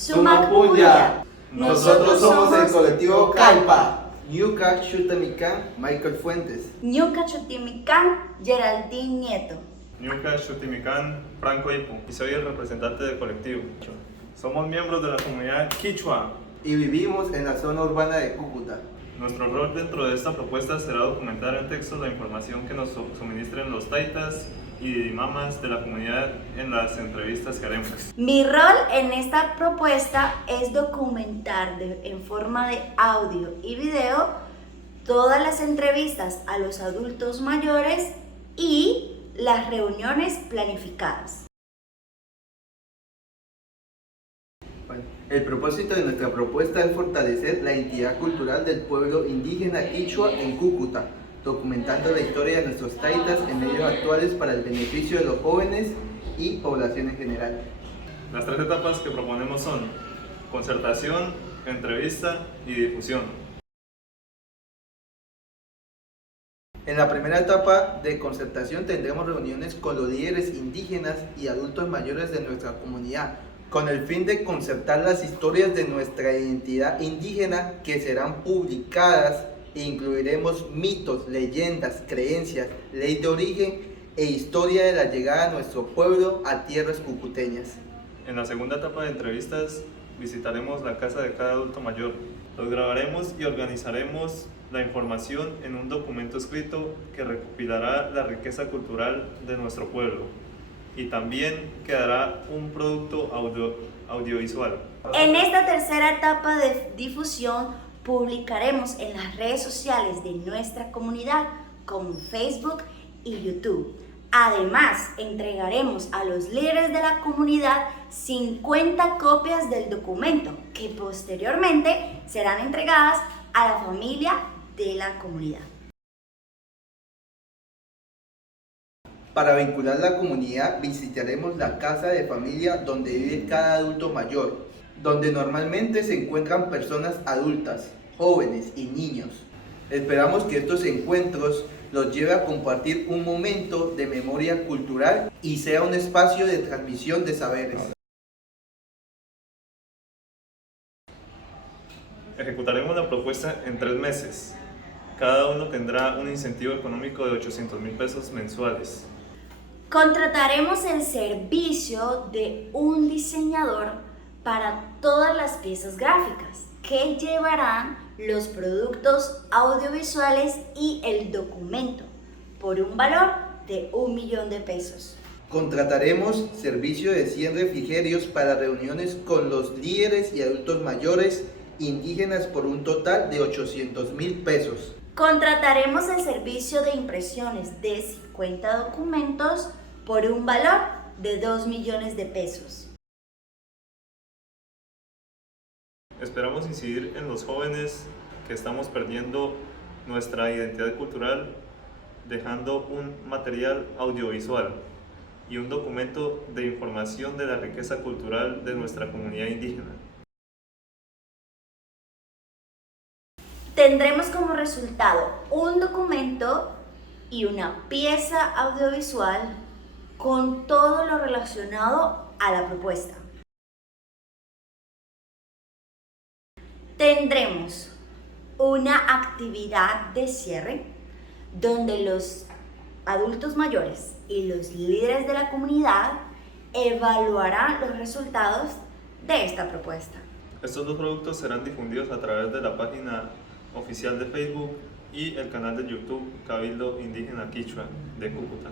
Sumacuya. Nosotros somos el colectivo Calpa. Ñuka Chutamican, Michael Fuentes. Ñuka Chutimican, Geraldine Nieto. Ñuka Chutimican, Franco Ipu, y soy el representante del colectivo. Somos miembros de la comunidad Quichua. Y vivimos en la zona urbana de Cúcuta. Nuestro rol dentro de esta propuesta será documentar en texto la información que nos suministren los taitas y mamas de la comunidad en las entrevistas que haremos. Mi rol en esta propuesta es documentar en forma de audio y video todas las entrevistas a los adultos mayores y las reuniones planificadas. El propósito de nuestra propuesta es fortalecer la identidad cultural del pueblo indígena quichua en Cúcuta, documentando la historia de nuestros taitas en medios actuales para el beneficio de los jóvenes y población en general. Las tres etapas que proponemos son concertación, entrevista y difusión. En la primera etapa de concertación tendremos reuniones con los líderes indígenas y adultos mayores de nuestra comunidad, con el fin de concertar las historias de nuestra identidad indígena que serán publicadas e incluiremos mitos, leyendas, creencias, ley de origen e historia de la llegada de nuestro pueblo a tierras cucuteñas. En la segunda etapa de entrevistas visitaremos la casa de cada adulto mayor. Los grabaremos y organizaremos la información en un documento escrito que recopilará la riqueza cultural de nuestro pueblo. Y también quedará un producto audiovisual. En esta tercera etapa de difusión publicaremos en las redes sociales de nuestra comunidad como Facebook y YouTube. Además, entregaremos a los líderes de la comunidad 50 copias del documento que posteriormente serán entregadas a la familia de la comunidad. Para vincular la comunidad visitaremos la casa de familia donde vive cada adulto mayor, donde normalmente se encuentran personas adultas, jóvenes y niños. Esperamos que estos encuentros los lleve a compartir un momento de memoria cultural y sea un espacio de transmisión de saberes. Ejecutaremos la propuesta en 3 meses. Cada uno tendrá un incentivo económico de 800,000 pesos mensuales. Contrataremos el servicio de un diseñador para todas las piezas gráficas que llevarán los productos audiovisuales y el documento por un valor de 1 millón de pesos. Contrataremos servicio de 100 refrigerios para reuniones con los líderes y adultos mayores indígenas por un total de 800,000 pesos. Contrataremos el servicio de impresiones de 50 documentos por un valor de 2 millones de pesos. Esperamos incidir en los jóvenes que estamos perdiendo nuestra identidad cultural, dejando un material audiovisual y un documento de información de la riqueza cultural de nuestra comunidad indígena. Tendremos como resultado un documento y una pieza audiovisual con todo lo relacionado a la propuesta. Tendremos una actividad de cierre donde los adultos mayores y los líderes de la comunidad evaluarán los resultados de esta propuesta. Estos 2 productos serán difundidos a través de la página oficial de Facebook y el canal de YouTube Cabildo Indígena Quichua de Cúcuta.